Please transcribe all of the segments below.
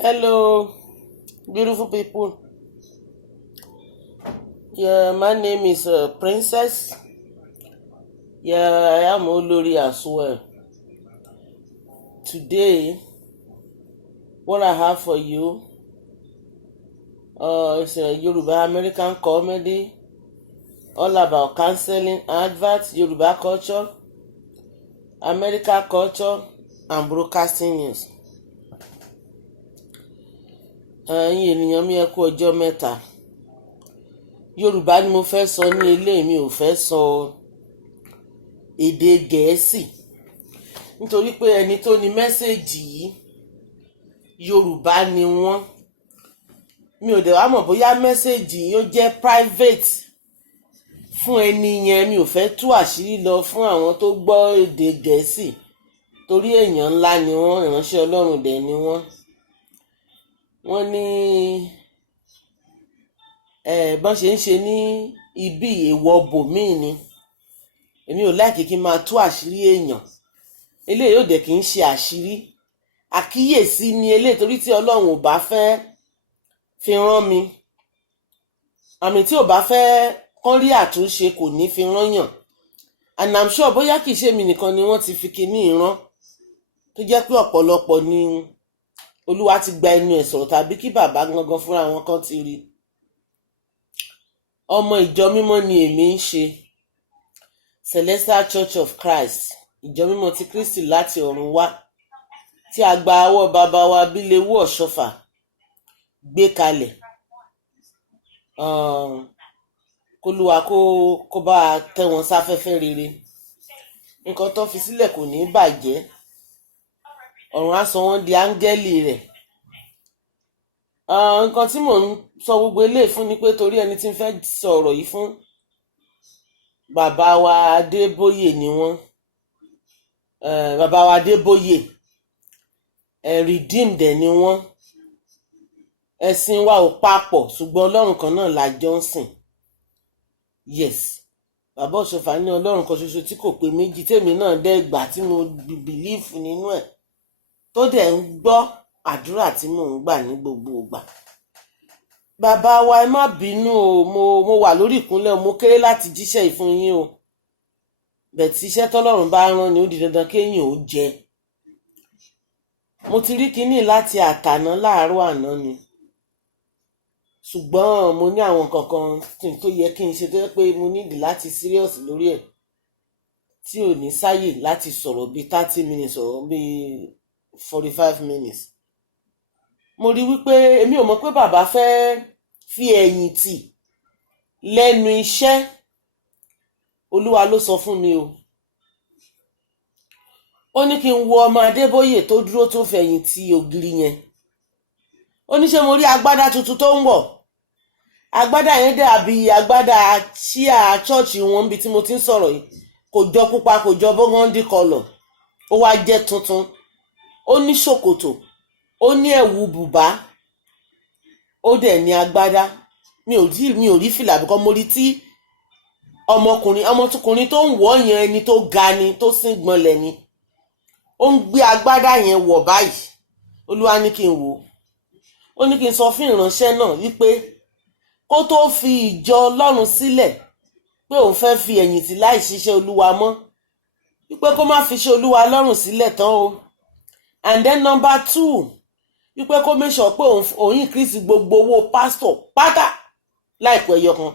Hello, beautiful people. Yeah, my name is Princess. Yeah, I am Olori as well. Today, what I have for you is a Yoruba American comedy, all about counseling, adverts, Yoruba culture, American culture, and broadcasting news. Ẹ̀yin ènìyàn mi ẹ kú ọjọ́ mẹ́ta. Yorùbá ni mo fẹ́ sọ ní eléyìí, mi ò fẹ́ sọ èdè Gẹ̀ẹ́sì nítorí pé ẹni tó ní mẹ́sẹ̀gì yìí Yorùbá ni wọ́n. Mi ò dẹ̀ wá mọ̀ bóyá mẹ́sẹ̀gì yìí ó jẹ́ private fún ẹni yẹn. Mi ò fẹ́ tú àṣírí lọ fún àwọn tó gbọ́ èdè Gẹ̀ẹ́sì torí èèyàn ńlá ni wọ́n, ìránṣẹ́ Ọlọ́run dẹ̀ ni wọ́n. Wọ́n ní bọ́n ṣe ń ṣe ní ibi èèwọ̀ bòmíì ni. Èmi ò láìkí kí n máa tú àṣírí èèyàn. Eléyìí ò dẹ̀ kí ń ṣe àṣírí. Àkíyèsí ni eléyìí torí tí Ọlọ́run ò bá fẹ́ fi rán mi, àmì tí ò bá fẹ́ kán rí àtúnṣe kò ní fi rán yàn. And I'm sure bóyá kìí ṣe mi nìkan ni wọ́n ti fi kíní ìran tó jẹ́ pé ọ̀pọ̀lọpọ̀ ni Olúwa ti gba ẹnu ẹ̀ sọ̀rọ̀ tàbí kí bàbá gangan fúnra wọn kan ti rí. Ọmọ ìjọ mímọ́ ni èmi ń ṣe, Celestial Church of Christ, ìjọ mímọ́ ti Kristi láti ọ̀run wá, tí a gba ọwọ́ bàbá wa Bíléwú Ọ̀ṣọ́fà gbé kalẹ̀. K'Olúwa kó bá tẹ́ wọn sáfẹ́fẹ́ rere. Nǹkan tó fi sílẹ̀ kò ní bàjẹ́. Ọ̀run á sọ wọ́n di áńgẹ́lì rẹ̀. Nǹkan tí mò ń sọ gbogbo eléyìí fún ni pé torí ẹni tí ń fẹ́ sọ̀rọ̀ yìí fún bàbá wa Adébóyè ni wọ́n. Bàbá wa Adébóyè redeemed ni wọ́n. Ẹ̀sìn wa ò papọ̀ ṣùgbọ́n Ọlọ́run kan náà la jọ ń sìn. Yes, bàbá Ọ̀ṣọ́fà ní Ọlọ́run kan ṣoṣo tí kò pé méjì, tèmi náà dẹ́ gbà tí mo bìlífù nínú ẹ̀ tó dẹ̀ ń gbọ́ àdúrà tí mò ń gbà ní gbogbo ìgbà. Bàbá wa ẹ má bínú o, mo wà lórí ìkúnlẹ̀, mo kéré láti jíṣẹ́ ìfún yín o. Bẹ̀tí iṣẹ́ tọ́lọ́run bá rán ni ó di dandan kéèyàn ó jẹ. Mo ti rí kinní láti àtàná láàárọ̀ àná ni. Ṣùgbọ́n mo ní àwọn kankan tó yẹ kí n ṣe tó yẹ pé mo nídìí láti serious lórí ẹ̀ tí ò ní sáyè láti sọ̀rọ̀ bíi 30 minutes or bíi 45 minutes. Mo rí wípé èmi ò mọ̀ pé bàbá fẹ́ fi ẹ̀yìn tì lẹ́nu iṣẹ́. Olúwa ló sọ fún mi o. Ó ní kí n wo ọmọ Adébóyè tó dúró tó fẹ̀yìn tì ògiri yẹn. Ó ní ṣé mo rí agbádá tuntun tó ń wọ̀. Agbádá yẹn dàbí agbádá ṣíà chọ́ọ̀chì wọn níbi tí mo ti ń sọ̀rọ̀ yìí. Kò jọ pupa, kò jọ burgundy color. Ó wá jẹ́ tuntun. Ó ní ṣòkòtò, ó ní ẹ̀wù bùbá, ó dẹ̀ ní agbádá. Mi ò rí fìlà bíkọ́ mo rí tí ọmọkùnrin tó ń wọ̀ yẹn ẹni tó ga ni, tó sín gbọnlẹ̀ ni. Ó ń gbé agbádá yẹn wọ̀ báyìí. Olúwa ní kí n wò. Ó ní kí n sọ fún ìránṣẹ́ náà wípé kó tó fi ìjọ Ọlọ́run sílẹ̀ pé òun fẹ́ fi ẹ̀yìn tì láì ṣiṣẹ́ Olúwa mọ́, wípé kó má fi ṣe Olúwa lọ́rùn sílẹ̀ tán o. And then number 2, wípé kó make sure pé òun increase gbogbo owó pastor pátá láìpẹ́ ẹyọ kan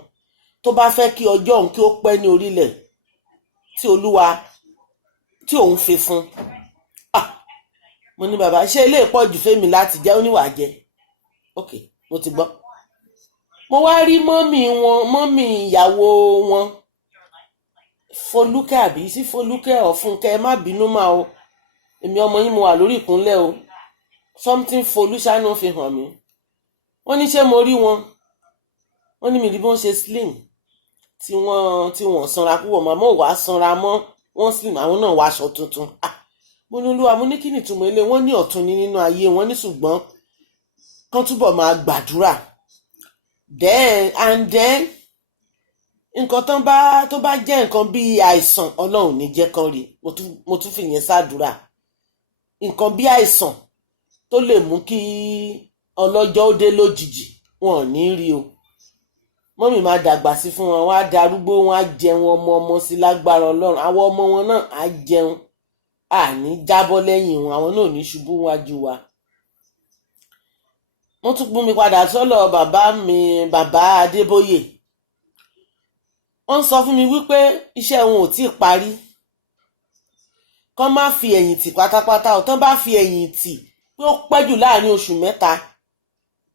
tó bá fẹ́ kí ọjọ́ òun kí ó pẹ́ ní orílẹ̀ tí Olúwa tí òun fi fún. Mo ní bàbá ṣé ilé ìpọ̀jù fẹ́mi láti jẹ́ oníwà jẹ́. Ok, mo ti gbọ́. Mo wá rí mọ́mì ìyàwó wọn Folúkẹ́ àbí sí Folúkẹ́ Ọ̀fúnkẹ́, má bínú máa o. Èmi ọmọ yín mo wà lórí ìkúnlẹ̀ o. Something Folúṣánú fi hàn mí. Wọ́n ní ṣé mo rí wọn. Wọ́n ní mi rí bí wọ́n ṣe slim tí wọ́n sanra púpọ̀. Màmá ò wá sanra mọ́, wọ́n slim, àwọn náà wá aṣọ tuntun. Mo ní Olúwa, mo ní kí ni ìtumọ̀ ilé. Wọ́n ní ọ̀tun ni nínú ayé wọn, ní ṣùgbọ́n kán túbọ̀ máa gbàdúrà. Then nǹkan tó bá jẹ́ nǹkan bíi àìsàn Ọlọ́run ní jẹ́ kán rí. Mo tún fi yẹn ṣàdúrà. Nǹkan bí àìsàn tó lè mú kí ọlọ́jọ́ ó dé lójijì wọn ò ní rí o. Mọ́mì máa dàgbà sí fún wọn, wọ́n á darúgbó, wọ́n á jẹun ọmọ sí lágbára Ọlọ́run. Àwọn ọmọ wọn náà á jẹun, àní jábọ́ lẹ́yìn wọn, àwọn náà ò ní ṣubú wájú wa. Wọ́n tún gbé mi padà sọ́lọ̀ bàbá Adeboye. Wọ́n sọ fún mi wípé iṣẹ́ wọn ò tíì parí, kán má fi ẹ̀yìn tì pátápátá ò. Tán bá fi ẹ̀yìn tì pé ó pẹ́ jù láàrin oṣù 3,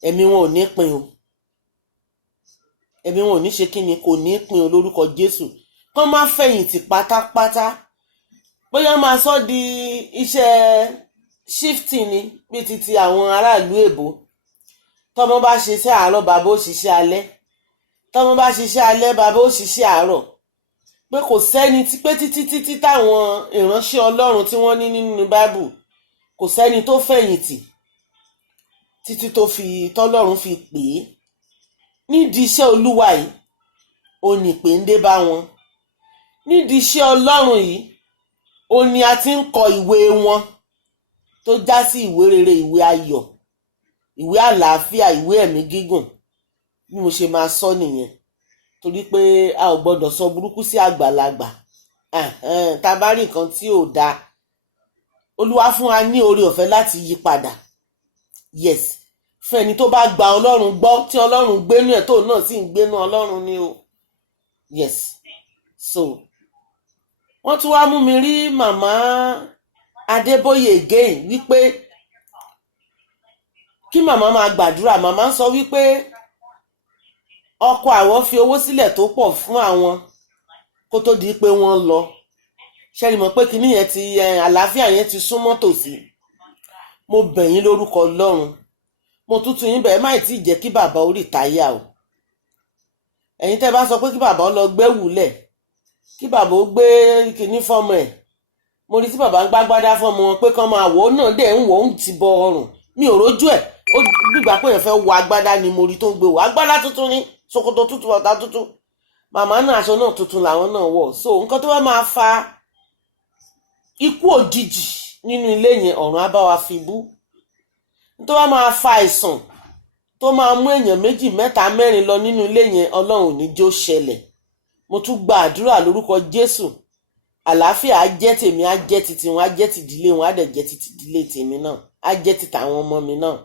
ẹ̀mí wọn ò ní pin o. Ẹ̀mí wọn ò ní ṣe kí ni, kò ní pin o lórúkọ Jésù. Kán má fẹ̀yìn tì pátápátá. Bóyá máa sọ di iṣẹ́ shifting ni bí ti àwọn aráàlú èbó. Tọ́mọ bá ṣiṣẹ́ àárọ̀ bàbá ó ṣiṣẹ́ alẹ́, tọ́mọ bá ṣiṣẹ́ alẹ́ bàbá ó ṣiṣẹ́ àárọ̀. Pé kò sẹ́ni pé títí táwọn ìránṣẹ́ Ọlọ́run tí wọ́n ní nínú Báíbù, kò sẹ́ni tó fẹ̀yìntì títí tọ́lọ́run fi pè é. Nídìí iṣẹ́ Olúwa yìí ó ní pé ń dé bá wọn. Nídìí iṣẹ́ Ọlọ́run yìí ó ní a ti ń kọ ìwé wọn tó já sí ìwé rere, ìwé ayọ̀, ìwé àlàáfíà, ìwé ẹ̀mí gígùn. Bí mo ṣe máa sọ nìyẹn, torí pé a ò gbọdọ̀ sọ burúkú sí àgbàlagbà. Tá bá rí nǹkan tí ò dáa, Olúwa fún wa ní oore ọ̀fẹ́ láti yí padà. Yes, fún ẹni tó bá gba Ọlọ́run gbọ́, tí Ọlọ́run gbénú ẹ̀ tó náà sì ń gbénú Ọlọ́run ni o. Yes, so wọ́n tún wá mú mi rí màmá Adeboye again wípé kí màmá máa gbàdúrà. Màmá sọ wípé ọkọ àwọn fi owó sílẹ̀ tó pọ̀ fún àwọn kó tó di pé wọ́n lọ. Ṣé rí mọ̀ pé kíní yẹn ti àlàáfíà yẹn ti súnmọ́ tòsí. Mo bẹ̀ yín lórúkọ Ọlọ́run, mo tútù yín bẹ̀, má tí ì jẹ́ kí bàbá ó rìtáyà o. Ẹ̀yin tẹ́ bá sọ pé kí bàbá ó lọ gbẹ́wùlẹ̀, kí bàbá ó gbé kíní fọ́mọ ẹ̀. Mo rí tí bàbá ń gbágbádá fọ́mọ wọn pé kán máa wò ó náà dẹ̀ ń wò ó ti bọ ọrùn. Mi ò rójú ẹ̀, ó gbígbà pé èèyàn fẹ́ wọ agbádá ni mo rí tó ń gbé wọ agbádá tuntun ní ṣòkòtò tuntun, bàtà tuntun. Màmá náà aṣọ náà tuntun làwọn náà wọ̀. So nǹkan tó bá máa fa ikú òjijì nínú ilé yẹn, ọ̀run á bá wa fi bú. Tó bá máa fa àìsàn tó máa mú èèyàn 2, 3, 4 lọ nínú ilé yẹn, Ọlọ́run ò ní jó ṣẹlẹ̀. Mo tún gba àdúrà lórúkọ Jésù. Àlàáfíà á jẹ́ tèmi, á jẹ́ ti tiwọn, á jẹ́ ti ìdílé wọn, á dẹ̀ jẹ́ ti ìdílé tèmi náà, á jẹ́ ti tàwọn ọmọ mi náà.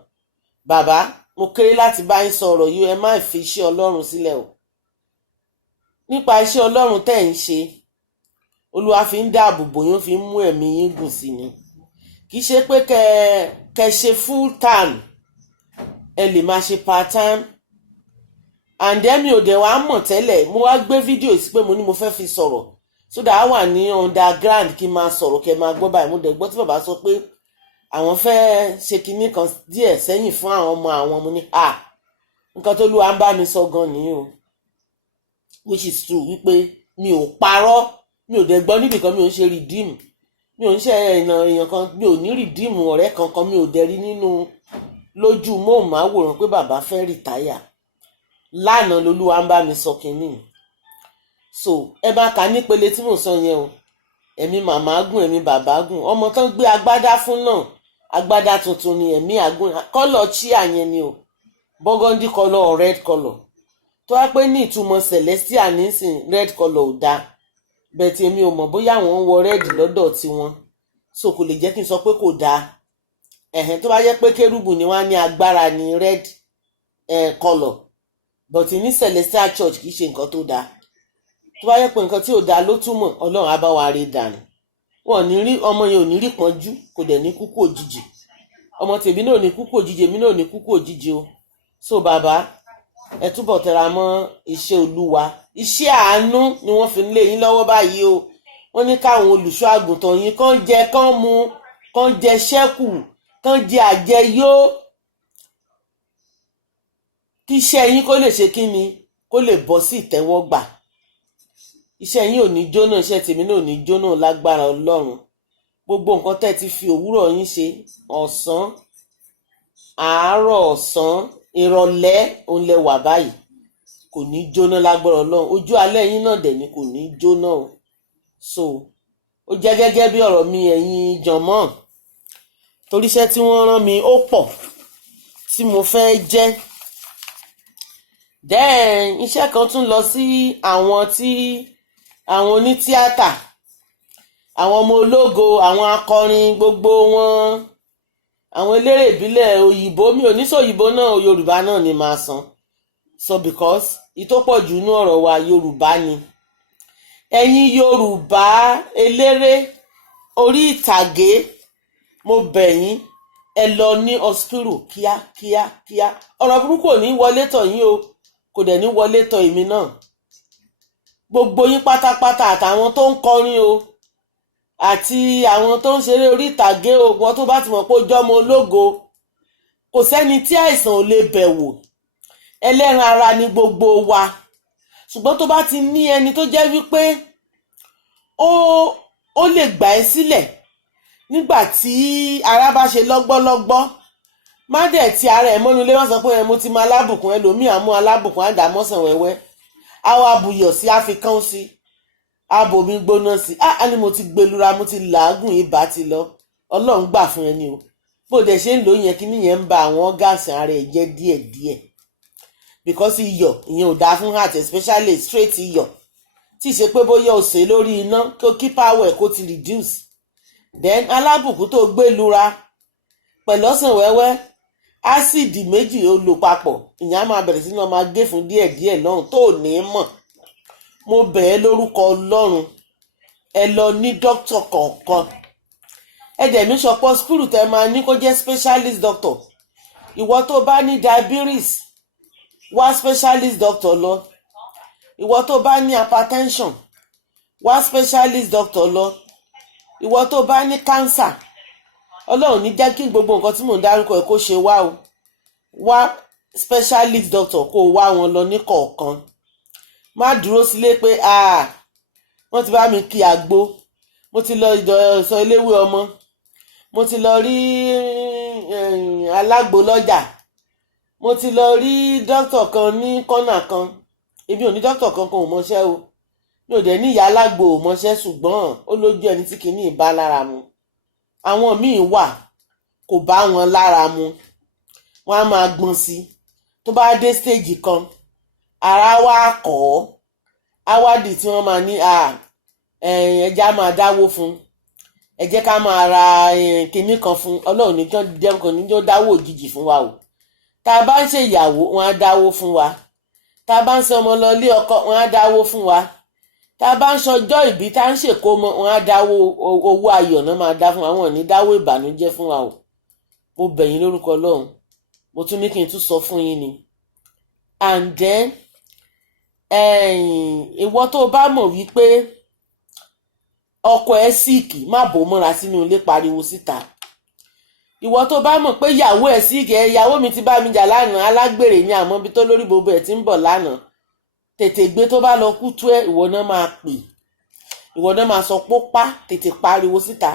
Bàbá, mo kéré láti bá yín sọ̀rọ̀ yìí, ẹ má fi iṣẹ́ Ọlọ́run sílẹ̀ o. Nípa iṣẹ́ Ọlọ́run tẹ́ ń ṣe, Olúwa fi ń dáàbò bò yín, fi ń mú ẹ̀mí yín gùn sí ni. Kì í ṣe pé kẹ́ ṣe full time, ẹ lè máa ṣe part time. And then mi ò dẹ̀ wá mọ̀ tẹ́lẹ̀, mo wá gbé fídíò sí pé mo ní mo fẹ́ fi sọ̀rọ̀ so that á wà ní underground kí n máa sọ̀rọ̀ kẹ́ máa gbọ́ báyìí. Mo dẹ̀ gbọ́ tí bàbá sọ pé àwọn fẹ́ ṣe kinní kan díẹ̀ sẹ́yìn fún àwọn ọmọ àwọn. Mo ní nǹkan tó Olúwa ń bá mi sọ gan ni o, which is true, wípé mi ò parọ́, mi ò dẹ̀ gbọ́ níbì kan, mi ò ń ṣe redeem, mi ò ń ṣe èèyàn kan, mi ò ní redeem ọ̀rẹ́ kankan, mi ò dẹ̀ rí nínú lójú móhùnmáwòrán pé bàbá fẹ́ rìtáyà. Lánàá lolúwa ń bá mi sọ kínní. So ẹ bá ka nípele tí mò ń sọ yẹn o, ẹ̀mí màmá gùn, ẹ̀mí bàbá gùn. Ọmọ tán gbé agbádá fún náà, agbádá tuntun ni, ẹ̀mí àgùn. Kọ́lọ̀ chíà yẹn ni o, burgundy colour or red colour. Tó wá pé ní ìtumọ̀ celestial nísìn, red colour ò dáa, bẹ́ẹ̀ tí èmi ò mọ̀ bóyá àwọn ń wọ red lọ́dọ̀ tiwọn, so kò lè jẹ́ kí n sọ pé kò dáa. Tó bá jẹ́ pé kérúbù ni wọ́n á ní agbára ní red colour, but ní celestial church kì í ṣe nǹkan tó dáa. Tó bá jẹ́ pé nǹkan tí ò dáa ló túmọ̀, Ọlọ́run á bá wa rí dànù. Wọn ní rí ọmọ yẹn, ò ní rí pọ́njú, kò dẹ̀ ní kúkú òjijì. Ọmọ tèmi náà ò ní kúkú òjijì, èmi náà ò ní kúkú òjijì o. So bàbá, ẹ túbọ̀ tẹra mọ́ iṣẹ́ Olúwa. Iṣẹ́ àánú ni wọ́n fi ń lé yín lọ́wọ́ báyìí o. Wọ́n ní káwọn olùṣọ́ àgùntàn yín kán jẹ, kán mu, kán jẹ ṣẹ́kù, kán jẹ àjẹyó, kí iṣẹ́ yín kó lè ṣe kí ni, kó lè bọ́ sí ìtẹ́wọ́gbà. Iṣẹ́ yín ò ní jóná, iṣẹ́ tèmi náà ò ní jóná lágbára Ọlọ́run. Gbogbo nǹkan tẹ́ ti fi òwúrọ̀ yín ṣe, ọ̀sán, àárọ̀, ọ̀sán, ìrọ̀lẹ́, òun lẹ wà báyìí, kò ní jóná lágbára Ọlọ́run. Ojú alẹ́ yín náà dẹ̀ ni kò ní jóná o. So ó jẹ́ gẹ́gẹ́ bí ọ̀rọ̀ mi, ẹ̀yin jọ̀mọ́. torí iṣẹ́ tí wọ́n rán mi ó pọ̀ tí mo fẹ́ jẹ́. Then iṣẹ́ kan tún lọ sí àwọn onítíátà, àwọn ọmọ ológo, àwọn akọrin gbogbo wọn, àwọn eléré ìbílẹ̀ òyìnbó. Mi ò ní sọ òyìnbó náà, Yorùbá náà ni màá san. So because ìtọ́pọ̀ jù nínú ọ̀rọ̀ wa Yorùbá ni. Ẹ̀yin Yorùbá eléré orí ìtàgé, mo bẹ̀ yín ẹ lọ ní hospital kíá. Ọ̀rọ̀ burúkú ò ní wọlé tọ̀ yín o, kò dẹ̀ ní wọlé tọ̀ èmi náà. Gbogbo yín pátápátá, àtàwọn tó ń kọrin o àti àwọn tó ń ṣeré orí ìtàgé o, wọn tó bá ti mọ̀ pé ó jọmọ ológo, kò sẹ́ni tí àìsàn ò lè bẹ̀ wò. Ẹlẹ́ran ara ni gbogbo wa. Ṣùgbọ́n tó bá ti ní ẹni tó jẹ́ wípé ó lè gbà ẹ́ sílẹ̀ nígbà tí ara bá ṣe lọ́gbọ́lọ́gbọ́, má dẹ̀ ti ara ẹ̀ mọ́nu lé, má sọ pé mo ti mọ alábùkún, ẹlòmíì àmú alábùkún àdàmọ́sàn wẹ́wẹ́, àwọn abùyọ̀ sí àfikán sí, abomi gbóná sí, á ní mo ti gbẹlura, mo ti làágùn, ibà ti lọ. Ọlọ́run gbà fún ẹni o. Bó dẹ̀ ṣe ń lò yẹn, kí nìyẹn ń ba àwọn gáàsì ara ẹ̀ jẹ́ díẹ̀díẹ̀, because iyọ̀ ìyẹn ò dáa fún heart, especially straight iyọ̀, tí ì ṣe pé bóyá o sè lórí iná kí power ẹ̀ kó ti reduce. Then alábùkún tó gbẹlura pẹ̀lú ọsàn wẹ́wẹ́, ásìdì méjì ó lò papọ̀, ìyẹn á máa bẹ̀rẹ̀ sí ní máa gé fún díẹ̀díẹ̀ lọ́rùn tó ní mọ̀. Mo bẹ̀ ẹ́ lórúkọ Ọlọ́run, ẹ lọ ní dókítà kọ̀ọ̀kan. Ẹ dẹ̀ ní sọpọ̀ spirit ẹ máa ní kó jẹ́ specialist doctor. Ìwọ tó bá ní diabetes, wá specialist doctor lọ. Ìwọ tó bá ní hypertension, wá specialist doctor lọ. Ìwọ tó bá ní cancer, Ọlọ́run ní jẹ́ kí gbogbo nǹkan tí mò ń dárúkọ ẹ̀ kó ṣe wá o. Wá specialist doctor kó wá wọn lọ ní kọ̀ọ̀kan. Má dúró sílé pé wọ́n ti bá mi kí àgbo, mo ti lọ ìsọ eléwé ọmọ, mo ti lọ rí alágbo lọ́jà, mo ti lọ rí dókítà kan ní kọ́nà kan. Èmi ò ní dókítà kankan ò mọṣẹ́ o, mi ò dẹ̀ ní ìyá alágbo ò mọṣẹ́, ṣùgbọ́n ó lójú ẹni tí kìíní ìbá lára mu. Àwọn míì wà kò bá wọn lára mu, wọ́n á máa gbọ́n sí. Tó bá dé stage kan, ara wa kọ̀ ọ́, awádìí tí wọ́n máa ní ẹja máa dáwó fún, ẹ jẹ́ ká máa ra kinní kan fún. Ọlọ́run ní kán jẹ́ kan níjọ́ dáwó òjijì fún wa o. Tá a bá ń ṣe ìyàwó, wọ́n á dáwó fún wa. Tá a bá ń ṣe ọmọ lọ ilé ọkọ, wọ́n á dáwó fún wa. Tá a bá ń ṣọjọ́ ìbí, tá a ń ṣèkómọ, wọ́n á dáwó owó ayọ̀ náà máa dá fún wa, wọ́n ò ní dáwó ìbànújẹ́ fún wa o. Mo bẹ̀ yín lórúkọ Ọlọ́run, mo tún ní kí n tún sọ fún yín ni. And then ìwọ tó bá mọ̀ wípé ọkọ ẹ síìkì, má bò mọ́ra sínú ilé pariwo síta. Ìwọ tó bá mọ̀ pé ìyàwó ẹ síìkì, ìyàwó mi ti bá mi jà lánàá, alágbèrè ni àmọ́ bí tó lórí gbogbo ẹ̀ ti ń bọ̀ lánàá, tètè gbé. Tó bá lọ kú tú ẹ, ìwọ náà máa pè, ìwọ náà máa sọ pé pa, tètè pariwo síta.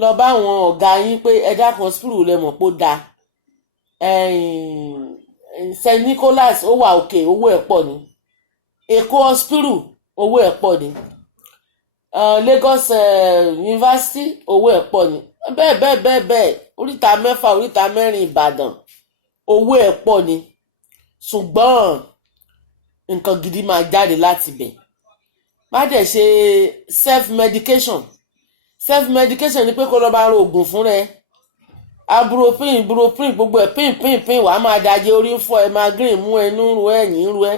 Lọ bá àwọn ọ̀gá yín pé ẹ dákun spirit lẹ mọ̀ pé ó da. St. Nicholas ó wà òkè, owó ẹ̀ pọ̀ ni. Èkó hospital owó ẹ̀ pọ̀ ni. Lagos University owó ẹ̀ pọ̀ ni. Bẹ́ẹ̀ oríta 6 oríta 4 Ìbàdàn owó ẹ̀ pọ̀ ni. Ṣùgbọ́n nǹkan gidi máa jáde láti bẹ̀. Má dẹ̀ ṣe self-medication ni pé kó lọ bá ro oògùn fún rẹ. Ibuprofen gbogbo ẹ̀ pín wàá máa dajẹ́, orí ń fọ́ ẹ, migraine mú ẹnu ru ẹ̀yìn ru ẹ.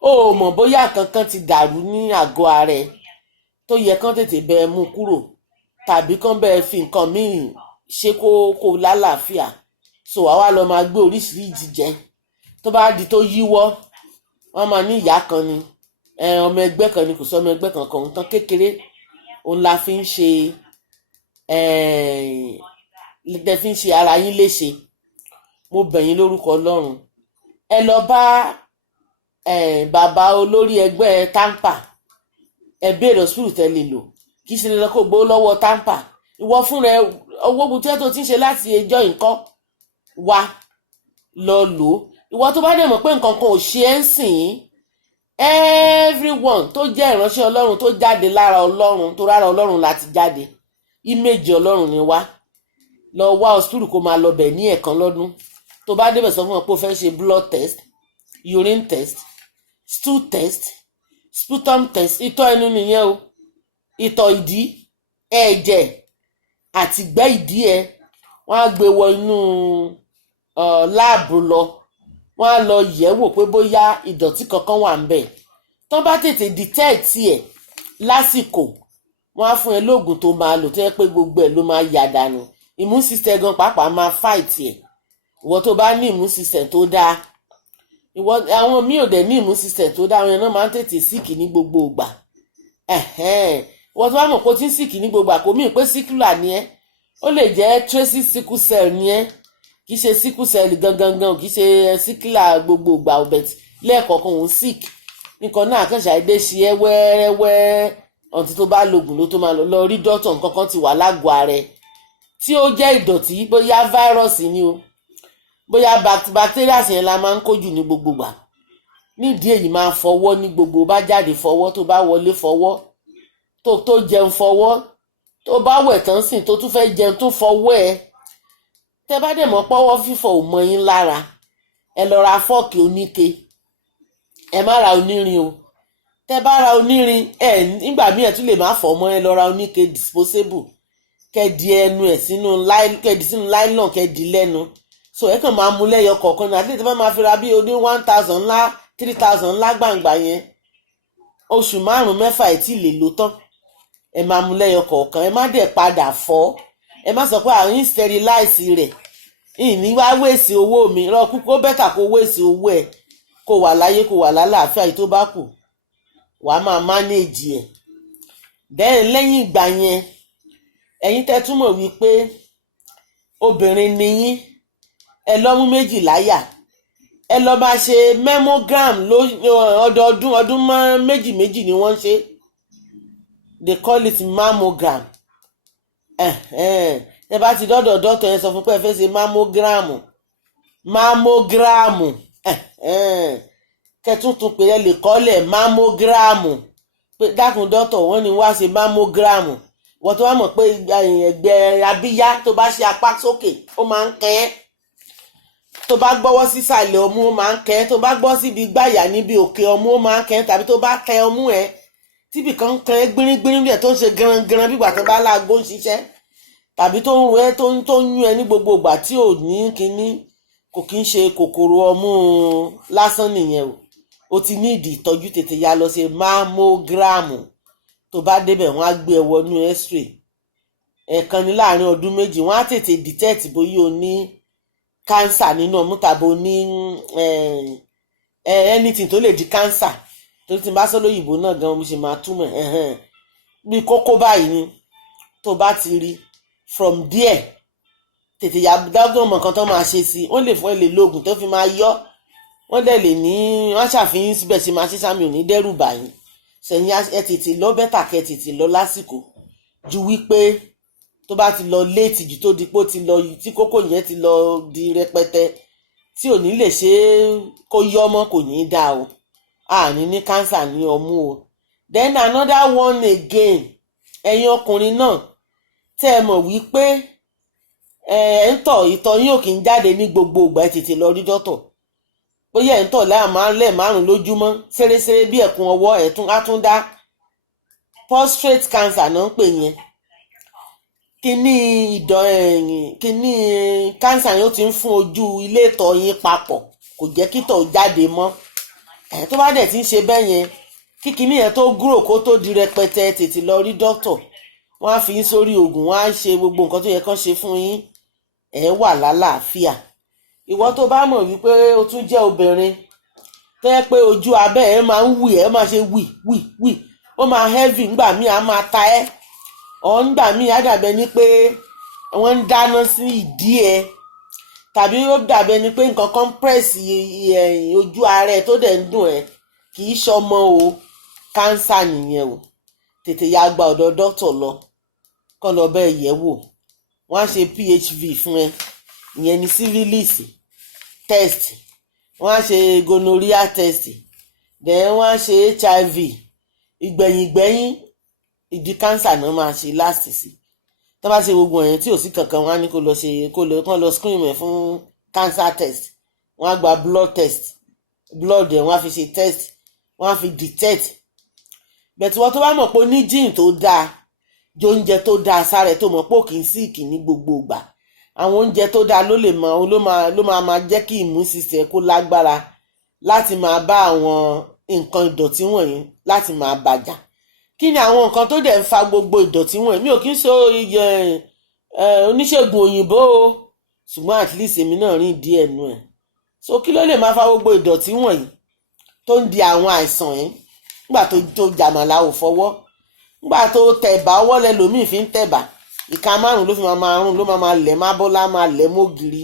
Ó mọ̀ bóyá kankan ti dàrú ní àgọ́ ara ẹ tó yẹ kán tètè bẹ mú kúrò, tàbí kán bẹ fi nǹkan míì ṣe kó lálàáfíà. So àwa lọ máa gbé oríṣiríṣi jẹ. Tó bá di tó yíwọ́, wọ́n máa ní ìyá kan ni, ọmọ ẹgbẹ́ kan ni, kò sọ ọmọ ẹgbẹ́ kankan, nǹkan kékeré òun la fi ń ṣe ara yín léṣe. Mo bẹ̀ yín lórúkọ Ọlọ́run, ẹ lọ bá bàbá olórí ẹgbẹ́ tampa, ẹ béèrè hospital tẹ́ lè lò, kì í ṣe lọ kó gbó lọ́wọ́ tampa. Ìwọ fún rẹ owó bùtẹ́ tó ti ń ṣe láti ẹjọ́ nǹkan wá lọ lò. Ìwọ tó bá dẹ̀ mọ̀ pé nǹkan kan ò ṣe ẹ́ ń sìn, everyone tó jẹ́ ìránṣẹ́ Ọlọ́run tó jáde lára Ọlọ́run, tó rárá Ọlọ́run láti jáde, ìméjì Ọlọ́run ni wá. lọ wá hospital kó máa lọ bẹ̀ ní ẹ̀kan lọ́dún. Tó bá débẹ̀ sọ fún wọn pé o fẹ́ ṣe blood test, urine test, stool test, sputum test, ìtọ̀ ẹnu nìyẹn o, ìtọ̀ ìdí, ẹ̀jẹ̀ àti ìgbẹ́ ìdí ẹ, wọ́n á gbé wọ inú láàbù lọ, wọ́n á lọ yẹ̀ wò pé bóyá ìdọ̀tí kankan wà ń bẹ̀. Tán bá tètè detect ẹ̀ lásìkò, wọ́n á fún ẹ lóògùn tó máa lò tó yẹ pé gbogbo ẹ̀ ló máa yà dànù. Immune system gan pàápàá máa fight ẹ̀. Ìwọ tó bá ní immune system tó dáa, àwọn míì ò dẹ̀ ní immune system tó dáa, àwọn yẹn náà máa ń tètè síkì ní gbogbo ìgbà. Ìwọ tó bá mọ̀ pé ó ti ń síkì ní gbogbo àkómí pé síkúlà ni ẹ́, ó lè jẹ́ tracy sickle cell ni ẹ́, kì í ṣe sickle cell gangan, kì í ṣe síkúlà gbogbo ìgbà ọ̀bẹ̀tì lẹ́ẹ̀kọ̀ọ̀kan òun sick. Nǹkan náà àkànṣe àìdé ṣe ẹ́ wẹ́rẹ́wẹ́ ọ̀ntí tó bá lògùn ló tó máa lọ rí dọ́tọ̀ nǹkan kan ti wà lágọ̀ọ́ ara ẹ̀ tí ó jẹ́ ìdọ̀tí, bóyá fáírọ́ọ̀sì ni o, bóyá bacteria yẹn la máa ń kójú ní gbogbo gbà. Nídìí èyí máa fọwọ́ ní gbogbo, bá jáde fọwọ́, tó bá wọlé fọwọ́, tó jẹun fọwọ́, tó bá wẹ̀ tán sìn tó tún fẹ́ jẹun tó fọwọ́ ẹ. Tẹ́ bá dẹ̀ mọ́ pọ́wọ́ fífọ̀ ò mọ yín lára, ẹ lọ ra fọ́ọ̀kì oníke, ẹ má ra onírin o. Tẹ́ bá ra onírin nígbà míì ẹ tún lè má fọ̀ mọ́, ẹ lọ ra oníke disposable, kẹ́ẹ̀dì ẹnu ẹ̀ sínú nylon, kẹ́ẹ̀dì lẹ́nu. So ẹ kàn máa mú lẹ́yọ kọ̀ọ̀kan náà, àti máa fi ra bí oní 1,000 ńlá 3,000 ńlá gbàǹgbà yẹn, oṣù 5-6 ẹ̀ tí lè lò tán. Ẹ máa mú lẹ́yọ kọ̀ọ̀kan, ẹ má dẹ̀ padà fọ̀, ẹ má sọ pé àwọn sterilize rẹ̀, ìní wá wéèsì owó mi, rọ kúkú ó bẹ́tà kó wéèsì owó ẹ̀, kó wà láyé kó wà lálàáfíà, yìí tó bá kù wàá máa manage ẹ̀. Then lẹ́yìn ìgbà yẹn, ẹ̀yin tẹ́ túmọ̀ wípé obìnrin ni yín, ẹ lọ́mú 2 láyà, ẹ lọ máa ṣe mammogram ọdọọdún, ọdún 2 ni wọ́n ṣe, they call it mammogram. Ẹ bá ti dọ́dọ̀ dọ́tọ̀ yẹn sọ fún pé ẹ fẹ́ ṣe mammogram, kẹtùntùn pé ẹ lè kọ́lẹ̀ mammogram, pé dákun dọ́tọ̀ wọ́n ní wá ṣe mammogram. Wọ́n tó wá mọ̀ pé ẹgbẹ́ abíyá tó bá ṣe apá sókè ó máa ń kẹ́ ẹ́, tó bá gbọ́wọ́ sísàlẹ̀ ọmú ó máa ń kẹ́ ẹ́, tó bá gbọ́ síbi gbàyà níbi òkè ọmú ó máa ń kẹ́ ẹ́, tàbí tó bá tẹ ọmú ẹ tíbi kan kẹ́ ẹ́ gbírín rẹ̀ tó ń ṣe garangaran bígbà tó bá láago ń ṣiṣẹ́, tàbí tó ń ro ẹ́ tó ń yún ẹ ní gbogbo ìgbà tí ò ní kíní, kò kí ń ṣe kòkòrò ọmú lásán nìyẹn o ti ní ìdí ìtọ́jú, tètè ya lọ ṣe mammogram. Tó bá débẹ̀ wọ́n á gbé ẹ wọnú x-ray, ẹ̀ẹ̀kan ní láàrin ọdún 2, wọ́n á tètè detect bóyá o ní cancer nínú ọmú tàbí o ní anything tó lè di cancer, torí tí n bá sọ lóyìnbó náà gan mo ṣe máa túmọ̀ bí kókó báyìí ni. Tó bá ti rí from there, tètè ya dágbọ́n mọ̀ nǹkan tó máa ṣe sí, wọ́n lè fún ẹ lè lo oògùn tó fi máa yọ, wọ́n dẹ̀ lè ní wọ́n ṣàfihàn síbẹ̀ sí máa ṣe sámi ò ní dẹ́rù báyìí. Sẹ́yìn ẹ tètè lọ, bẹ́tà kẹ́ tètè lọ lásìkò, ju wípé tó bá ti lọ léètì jù tó di pé ó ti lọ tí kókó yẹn ti lọ di rẹpẹtẹ tí ò ní lè ṣe kó yọ ọmọ, kò ní í dá o, àní ní cancer ní ọmú o. Then another one again, ẹ̀yin ọkùnrin náà tẹ́ ẹ mọ̀ wípé ìtọ̀ yín ò kì í jáde ní gbogbo ìgbà, ẹ tètè lọ rí dọ́tọ̀. Bóyá ẹ̀ ń tọ̀ lẹ́ẹ̀márùn lójúmọ́, ṣeréṣeré bí ẹ̀kún ọwọ́ àtúndá, prostate cancer náà ń pè yẹn. Kíní cancer yẹn ó ti ń fún ojú ilé ìtọ̀ yín papọ̀, kò jẹ́ kí ìtọ̀ jáde mọ́. Tó bá dẹ̀ ti ń ṣe bẹ́ẹ̀ yẹn, kí kíní yẹn tó gúrò kó tó di rẹpẹtẹ, tètè lọ rí dọ́tọ̀. Wọ́n á fi yín sórí oògùn, wọ́n á ṣe gbogbo nǹkan tó yẹ kán ṣe fún yín, ẹ wà lálàáfíà. Ìwọ tó bá mọ̀ wípé o tún jẹ́ obìnrin tó yẹ pé ojú abẹ́ ẹ máa ń wì, ẹ máa ṣe wì, ó máa heavy, ńgbà míì á máa ta ẹ́, ńgbà míì á dàbẹ́ ní pé wọ́n ń dáná sí ìdí ẹ, tàbí ó dàbẹ́ ní pé nǹkan kan press ojú ara ẹ tó dẹ̀ ń dùn ẹ, kì í ṣọmọ o, cancer nìyẹn o. Tètè ya gba ọ̀dọ̀ dókítà lọ, kọ́ lọ bẹ́ẹ̀ yẹ̀ wò, wọ́n á ṣe PHV fún ẹ, ìyẹn ni syphilis test, wọ́n á ṣe gonorrhea test, then wọ́n á ṣe HIV, ìgbẹ̀yìn ìdí cancer náà máa ṣe last sí. Tó tó bá ṣe gbogbo yẹn tí ò sí kankan wọ́n á ní kán lọ screen ẹ̀ fún cancer test, wọ́n á gba blood test, blood ẹ̀ wọ́n á fi ṣe test, wọ́n á fi detect. bẹ̀tí wọ́n tó bá mọ̀ pé ó ní gene tó dáa, jẹ oúnjẹ tó dáa sára ẹ̀ tó mọ̀ pé ò kì í síìkì ní gbogbo ìgbà, àwọn oúnjẹ tó dáa ló máa jẹ́ kí immune system kó lágbára láti máa bá àwọn nǹkan ìdọ̀tí wọ̀nyí láti máa bàjá. Kí ni àwọn nǹkan tó dẹ̀ ń fa gbogbo ìdọ̀tí wọ̀nyí? Mi ò kí ń sọ oníṣègùn òyìnbó o, ṣùgbọ́n at least èmi náà rìn díẹ̀ nú ẹ̀. So kí ló lè máa fa gbogbo ìdọ̀tí wọ̀nyí tó ń di àwọn àìsàn yìí? Nígbà tó jàmàlà ò fọwọ́, nígbà tó tẹ̀bà, ọwọ́ lẹlòmíì fi ń tẹ̀bà, ìka márùn ló fi máa rún, ló máa lẹ̀ má bọ́lá, máa lẹ̀ mọ́gìrì,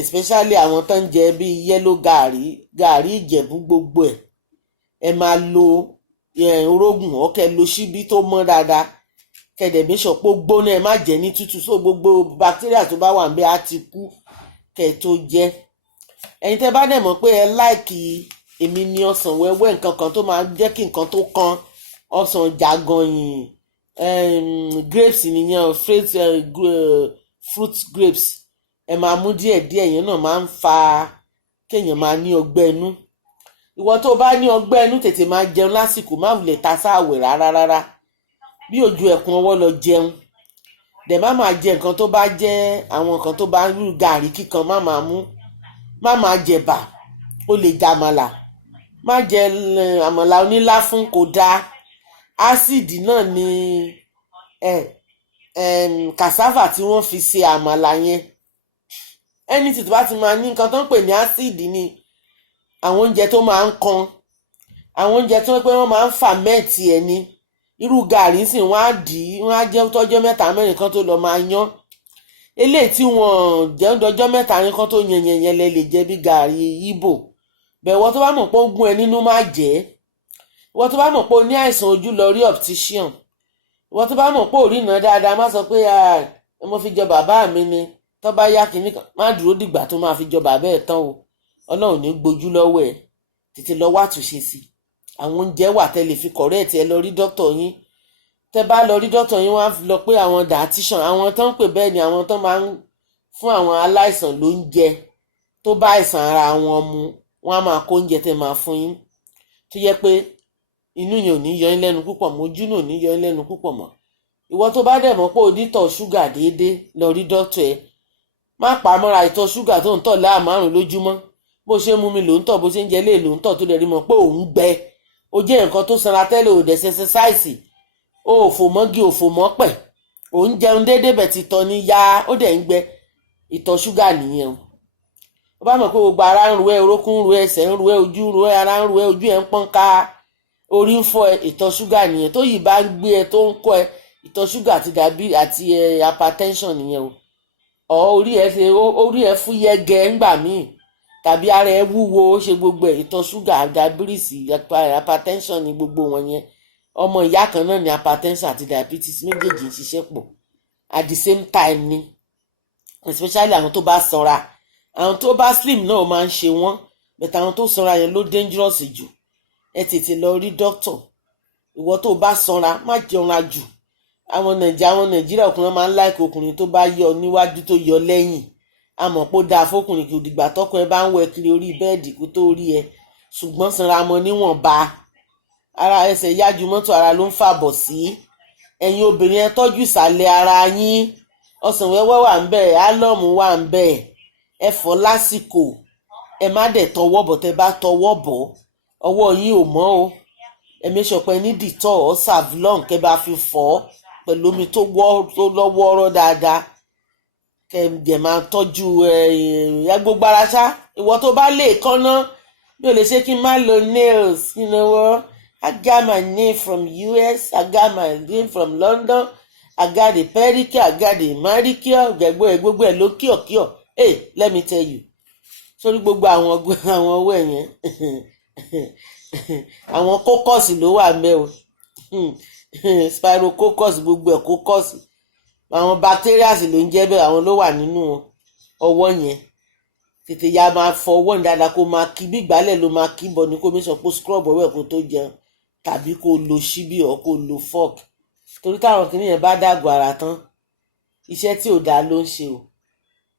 especially àwọn tó ń jẹ bíi yẹ́lò gàrí Ìjẹ̀bú gbogbo ẹ̀. Ẹ máa lo orógùn ọ̀kẹ́ lo ṣíbí tó mọ́ dáadáa, kẹ̀dẹ̀ bí ṣọ̀pọ̀ gbóná, ẹ má jẹ ní tútù, so gbogbo bacteria tó bá wà níbẹ̀ á ti kú kẹ̀ tó jẹ. Ẹ̀yin tẹ́ bá dẹ̀ mọ̀ pé ẹ láìkì èmi ní ọsàn wẹ́wẹ́, nǹkan kan tó máa jẹ́ kí nǹkan tó kan ọsàn jàgànyìn, grapes nìyẹn, fruit grapes, ẹ máa mú díẹ̀díẹ̀, yẹn náà máa ń fa kéèyàn máa ní ọgbẹ́ inú. Ìwọ tó bá ní ọgbẹ́ inú tètè máa jẹun lásìkò, má wulẹ̀ ta sáàwẹ̀ rárá, bí ojú ẹ̀kún ọwọ́ lọ jẹun. Dẹ̀ má máa jẹ nǹkan tó bá jẹ́ àwọn nǹkan tó bá rú gàrí kíkan, má máa jẹ̀bà, ó lè jàmàlà, má jẹ àmàlà oníláfún, kò dáa. Ásìdì náà ni cassava tí wọ́n fi ṣe àmàlà yẹn. Anything tó bá ti máa ní nǹkan tó ń pè ní ásìdì ni àwọn oúnjẹ tó máa ń kan, àwọn oúnjẹ tó ń pé wọ́n máa ń ferment ẹ̀ ni. Irú gàrí sì wọ́n á jẹ́ tọ́jọ́ mẹ́ta mẹ́rin kan tó lọ máa yán. Eléyìí tí wọ́n jẹ́ dọjọ́ mẹ́ta yẹn kan tó yẹn lè jẹ́ bí gàrí Ìgbò. Bẹ̀wọ̀ tó bá mọ̀ pé ó gún ẹ nínú má jẹ́. Ìwọ tó bá mọ̀ pé o ní àìsàn ojú, lọ rí optician. Ìwọ tó bá mọ̀ pé ò rí iná dáadáa, má sọ pé mo fi jọ bàbá mi ni, tó bá yá kìíní kan, má dúró dìgbà tó máa fi jọ bàbá ẹ̀ tán o. Ọlọ́run ní gbójú lọ́wọ́ ẹ̀, tètè lọ wá àtúnṣe sí. Àwọn oúnjẹ wà tẹ́ lè fi correct ẹ, lọ rí dókítà yín. Tẹ́ bá lọ rí dókítà yín, wọ́n á lọ pé àwọn dietitian, àwọn tó ń pè bẹ́ẹ̀ ni àwọn tó máa ń fún àwọn aláìsàn lóúnjẹ tó bá àìsàn ara wọn mu, wọ́n á máa kó oúnjẹ tẹ́ máa fún yín, tó yẹ pé inú yẹn ò ní yọ yín lẹ́nu púpọ̀ mọ́, ojú náà ò ní yọ yín lẹ́nu púpọ̀ mọ́. Ìwọ tó bá dẹ̀ mọ̀ pé onítọ̀ ṣúgà déédéé, lọ rí dókítà ẹ. Má pa mọ́ra ìtọ̀ ṣúgà tó ń tọ̀ láàmárùn lójúmọ́, bó ṣe mú mi ló ń tọ̀, bó ṣe ń jẹ lé ló ń tọ̀, tó lè rí mọ̀ pé òun gbẹ. Ó jẹ́ nǹkan tó sanra tẹ́lẹ̀, ò dẹ̀ ṣẹṣẹsáìsì, ó fò mọ́gì, ò fò mọ́pẹ̀, ò ń jẹun déédéé bẹ̀ ti tọ́ ní yá, ó dẹ̀ ń gbẹ. Ìtọ̀ ṣúgà nìyẹn o. Ó bá mọ̀ pé gbogbo ara ń ru ẹ, orókún ń ru ẹ, ẹsẹ̀ ń ru ẹ, ojú ń ru ẹ, ara ń ru ẹ, ojú ẹ ń pọ́n ká, orí ń fọ́ ẹ, ìtọ̀ ṣúgà nìyẹn. Tó yìí bá ń gbé ẹ, tó ń kọ́ ẹ, ìtọ̀ ṣúgà àti hypertension nìyẹn o. Orí ẹ fúyẹ́ gẹ ńgbà míì, tàbí ara ẹ wúwo, ó ṣe gbogbo ẹ̀, ìtọ̀ ṣúgà, diabetes, hypertension ni gbogbo wọn yẹn. Ọmọ ìyá kan náà ni hypertension àti diabetes, méjèèjì ń ṣiṣẹ́ pọ̀ at the same time ni. Especially àwọn tó bá sanra, àwọn tó bá slim náà máa ń ṣe wọ́n, but àwọn tó sanra yẹn ló dangerous jù. Ẹ tètè lọ rí doctor. Ìwọ tó bá sanra, má jẹunra jù. Àwọn Nàìjíríà ọkùnrin máa ń like ọkùnrin tó bá yọ níwájú tó yọ lẹ́yìn. A mọ̀ pé ó dáa fókùnrin kò dìgbà tọ́kọ ẹ bá ń wẹ kiri orí bẹ́ẹ̀dì kó tó rí ẹ, ṣùgbọ́n sanra mọ́ níwọ̀nba. Ara ẹsẹ̀ yájú mọ́tò ara ló ń fàbọ̀ sí. Ẹ̀yin obìnrin, ẹ tọ́jú ìsàlẹ̀ ara yín. Ọsàn wẹ́wẹ́ wà ń bẹ̀, álọ́ọ̀mù wà ń bẹ̀. Ẹ fọ̀ lásìkò. Ẹ má dẹ̀ tọwọ́ bọ̀, tẹ́ bá tọwọ́ bọ̀ ọwọ́ yín ò mọ́ o. Ẹ make sure pé ní Dettol or Savlon kẹ́ bá fi fọ̀ pẹ̀lú omi tó lọ́wọ́rọ́ dáadáa. Kẹ́ dẹ̀ máa tọ́jú gbogbo ara ṣá. Ìwọ tó bá lè kánná, mi ò lè ṣe kí n má lo nails, you know what? I got my nail from US, I got my nail from London, I got the pedicure, I got the manicure, gbogbo ẹ̀ ló kíọ̀kíọ̀. Hey, let me tell you. Sórí gbogbo àwọn owó ẹ̀yẹn, àwọn kókọ́sì ló wà mẹ́ o. Spirococcus, gbogbo ẹ̀ kókọ́sì. Àwọn bacterias ló ń jẹ́ bẹ́ẹ̀, àwọn ló wà nínú ọwọ́ yẹn. Tètè ya máa fọ ọwọ́ ní dáadáa, kó máa kí bí ìgbálẹ̀ ló máa kí bọ̀ ní kó mi sọ pé scrub ọwọ́ ẹ̀ kó tó jẹun, tàbí kó lo ṣíbí ọ̀ kó lo fork. Torí táwọn kìnìún yẹn bá dàgbà ara tán, iṣẹ́ tí ò dáa ló ń ṣe o.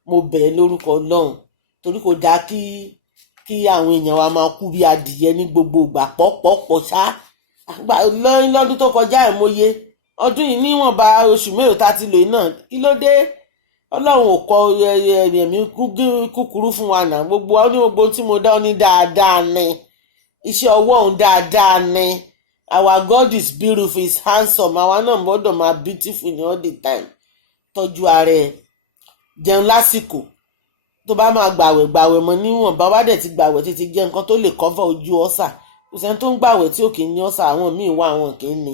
Mo bẹ̀ ẹ́ lórúkọ Ọlọ́run, torí kò dáa kí àwọn èèyàn wa máa kú bí adìyẹ ní gbogbo ìgbà pọ̀pọ̀pọ̀ ṣá. Lọ́dún tó kọjá ìmọye, ọdún yìí níwọ̀nba oṣù mélòó tá ti lò yìí náà, kí ló dé? Ọlọ́run ò kọ ẹ̀mí kúkúrú fún wa náà. Gbogbo tí mo dá ọ ní dáadáa ni, iṣẹ́ ọwọ́ òun dáadáa ni. Our God is beautiful, is handsome. Àwa náà gbọ́dọ̀ máa beautiful ní all the time. Tọ́jú ara ẹ, jẹun lásìkò. Tó bá máa gbàwẹ̀ mọ́ níwọ̀n bá wá dẹ̀ ti gbàwẹ̀ títí jẹ́ nǹkan tó lè cover ojú ọ̀sà. Kò sẹ́ni tó ń gbàwẹ̀ tí ò kì í ní ọ̀sà. Àwọn míì wà àwọn kì í ní.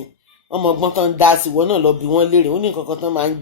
Ọmọ ọgbọ́n tán dá sí wọn náà lọ bí wọ́n léèrè, ó ní nǹkan kan tán máa ń jẹ.